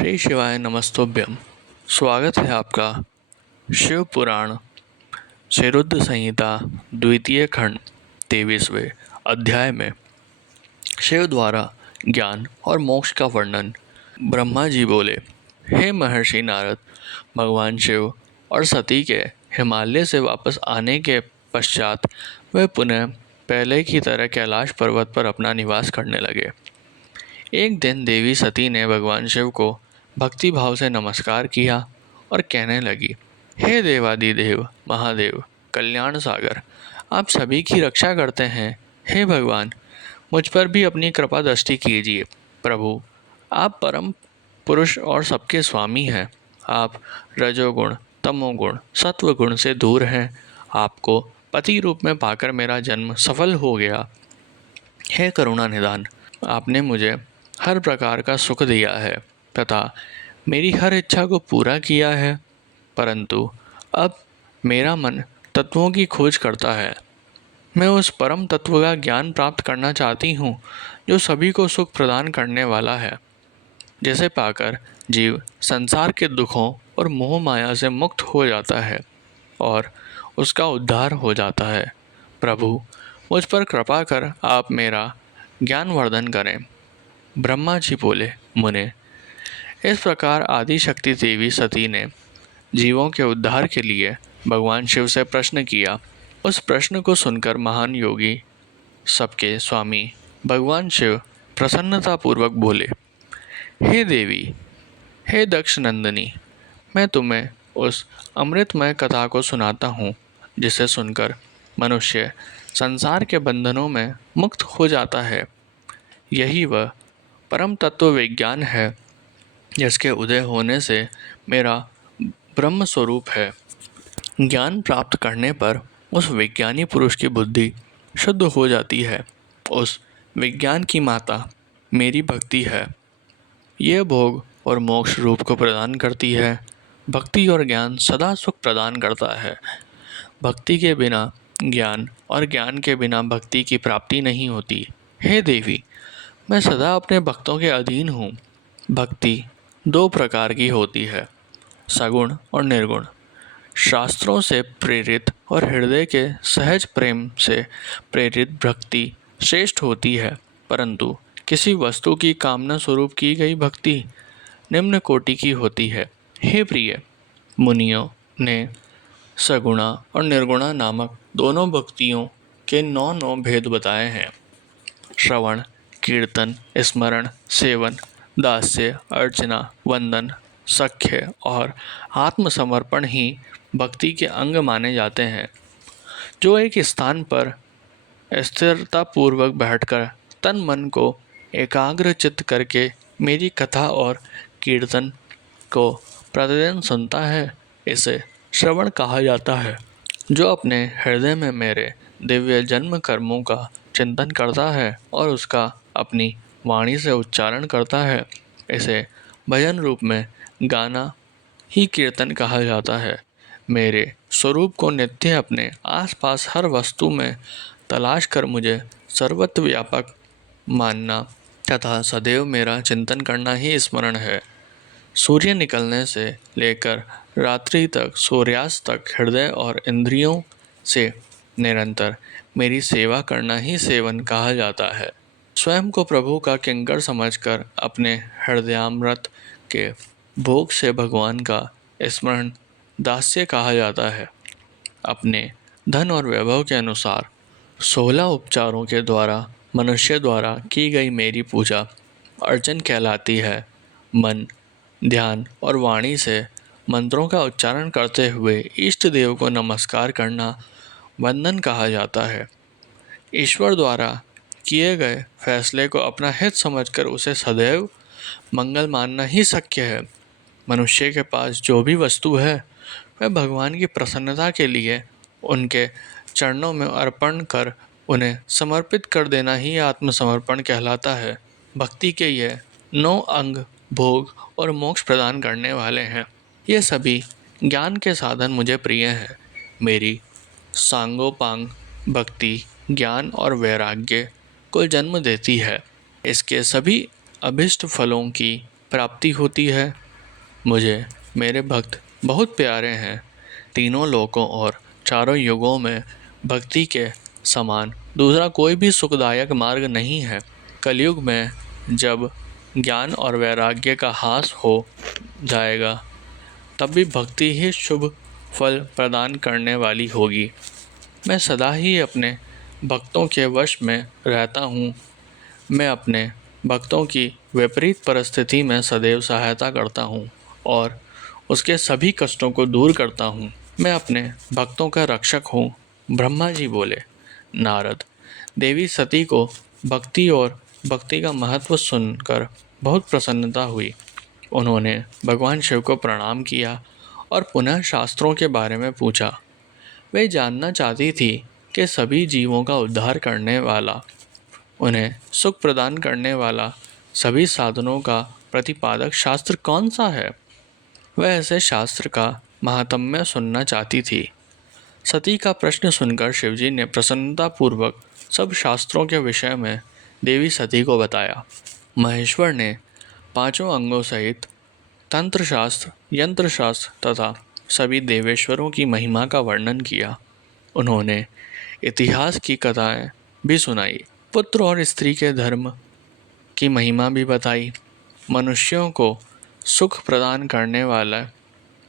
श्री शिवाय नमस्तुभ्यम। स्वागत है आपका शिव पुराण शेरुद्र संहिता द्वितीय खंड 23वें अध्याय में शिव द्वारा ज्ञान और मोक्ष का वर्णन। ब्रह्मा जी बोले, हे महर्षि नारद, भगवान शिव और सती के हिमालय से वापस आने के पश्चात वे पुनः पहले की तरह कैलाश पर्वत पर अपना निवास करने लगे। एक दिन देवी सती ने भगवान शिव को भक्ति भाव से नमस्कार किया और कहने लगी, हे देवादिदेव महादेव कल्याण सागर, आप सभी की रक्षा करते हैं। हे भगवान, मुझ पर भी अपनी कृपा दृष्टि कीजिए। प्रभु, आप परम पुरुष और सबके स्वामी हैं। आप रजोगुण, तमोगुण, सत्वगुण से दूर हैं। आपको पति रूप में पाकर मेरा जन्म सफल हो गया। हे करुणा निधान, आपने मुझे हर प्रकार का सुख दिया है तथा मेरी हर इच्छा को पूरा किया है, परंतु अब मेरा मन तत्वों की खोज करता है। मैं उस परम तत्व का ज्ञान प्राप्त करना चाहती हूँ जो सभी को सुख प्रदान करने वाला है, जिसे पाकर जीव संसार के दुखों और मोह माया से मुक्त हो जाता है और उसका उद्धार हो जाता है। प्रभु, मुझ पर कृपा कर आप मेरा ज्ञान वर्धन करें। ब्रह्मा जी बोले, मुने, इस प्रकार आदि शक्ति देवी सती ने जीवों के उद्धार के लिए भगवान शिव से प्रश्न किया। उस प्रश्न को सुनकर महान योगी, सबके स्वामी भगवान शिव प्रसन्नतापूर्वक बोले, हे देवी, हे दक्ष नंदिनी, मैं तुम्हें उस अमृतमय कथा को सुनाता हूँ जिसे सुनकर मनुष्य संसार के बंधनों में मुक्त हो जाता है। यही वह परम तत्व विज्ञान है जिसके उदय होने से मेरा ब्रह्म स्वरूप है। ज्ञान प्राप्त करने पर उस विज्ञानी पुरुष की बुद्धि शुद्ध हो जाती है। उस विज्ञान की माता मेरी भक्ति है। यह भोग और मोक्ष रूप को प्रदान करती है। भक्ति और ज्ञान सदा सुख प्रदान करता है। भक्ति के बिना ज्ञान और ज्ञान के बिना भक्ति की प्राप्ति नहीं होती। हे देवी, मैं सदा अपने भक्तों के अधीन हूँ। भक्ति दो प्रकार की होती है, सगुण और निर्गुण। शास्त्रों से प्रेरित और हृदय के सहज प्रेम से प्रेरित भक्ति श्रेष्ठ होती है, परंतु किसी वस्तु की कामना स्वरूप की गई भक्ति निम्न कोटि की होती है। हे प्रिय, मुनियों ने सगुणा और निर्गुणा नामक दोनों भक्तियों के 9 भेद बताए हैं। श्रवण, कीर्तन, स्मरण, सेवन, दास्य, अर्चना, वंदन, सख्य और आत्मसमर्पण ही भक्ति के अंग माने जाते हैं। जो एक स्थान पर स्थिरतापूर्वक बैठकर तन मन को एकाग्र चित्त करके मेरी कथा और कीर्तन को प्रतिदिन सुनता है, इसे श्रवण कहा जाता है। जो अपने हृदय में मेरे दिव्य जन्म कर्मों का चिंतन करता है और उसका अपनी वाणी से उच्चारण करता है, इसे भजन रूप में गाना ही कीर्तन कहा जाता है। मेरे स्वरूप को नित्य अपने आसपास हर वस्तु में तलाश कर मुझे सर्वत्र व्यापक मानना तथा सदैव मेरा चिंतन करना ही स्मरण है। सूर्य निकलने से लेकर रात्रि तक, सूर्यास्त तक हृदय और इंद्रियों से निरंतर मेरी सेवा करना ही सेवन कहा जाता है। स्वयं को प्रभु का किंकर समझकर अपने हृदयामृत के भोग से भगवान का स्मरण दास्य कहा जाता है। अपने धन और वैभव के अनुसार 16 उपचारों के द्वारा मनुष्य द्वारा की गई मेरी पूजा अर्चन कहलाती है। मन, ध्यान और वाणी से मंत्रों का उच्चारण करते हुए इष्ट देव को नमस्कार करना वंदन कहा जाता है। ईश्वर द्वारा किए गए फैसले को अपना हित समझकर उसे सदैव मंगल मानना ही शक्य है। मनुष्य के पास जो भी वस्तु है वह भगवान की प्रसन्नता के लिए उनके चरणों में अर्पण कर उन्हें समर्पित कर देना ही आत्मसमर्पण कहलाता है। भक्ति के ये 9 अंग भोग और मोक्ष प्रदान करने वाले हैं। ये सभी ज्ञान के साधन मुझे प्रिय हैं। मेरी सांगोपांग भक्ति ज्ञान और वैराग्य को जन्म देती है। इसके सभी अभिष्ट फलों की प्राप्ति होती है। मुझे मेरे भक्त बहुत प्यारे हैं। तीनों लोकों और चारों युगों में भक्ति के समान दूसरा कोई भी सुखदायक मार्ग नहीं है। कलयुग में जब ज्ञान और वैराग्य का ह्रास हो जाएगा तब भी भक्ति ही शुभ फल प्रदान करने वाली होगी। मैं सदा ही अपने भक्तों के वश में रहता हूँ। मैं अपने भक्तों की विपरीत परिस्थिति में सदैव सहायता करता हूँ और उसके सभी कष्टों को दूर करता हूँ। मैं अपने भक्तों का रक्षक हूँ। ब्रह्मा जी बोले। नारद, देवी सती को भक्ति और भक्ति का महत्व सुनकर बहुत प्रसन्नता हुई। उन्होंने भगवान शिव को प्रणाम किया और पुनः शास्त्रों के बारे में पूछा। वे जानना चाहती थी कि सभी जीवों का उद्धार करने वाला, उन्हें सुख प्रदान करने वाला, सभी साधनों का प्रतिपादक शास्त्र कौन सा है। वह ऐसे शास्त्र का महात्म्य सुनना चाहती थी। सती का प्रश्न सुनकर शिवजी ने प्रसन्नतापूर्वक सब शास्त्रों के विषय में देवी सती को बताया। महेश्वर ने पांचों अंगों सहित तंत्र शास्त्र, यंत्र शास्त्र तथा सभी देवेश्वरों की महिमा का वर्णन किया। उन्होंने इतिहास की कथाएं भी सुनाई, पुत्र और स्त्री के धर्म की महिमा भी बताई। मनुष्यों को सुख प्रदान करने वाला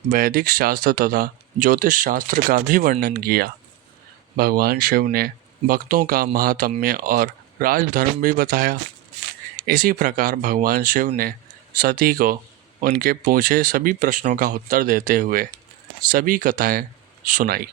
वैदिक शास्त्र तथा ज्योतिष शास्त्र का भी वर्णन किया। भगवान शिव ने भक्तों का महात्म्य और राजधर्म भी बताया। इसी प्रकार भगवान शिव ने सती को उनके पूछे सभी प्रश्नों का उत्तर देते हुए सभी कथाएं सुनाई।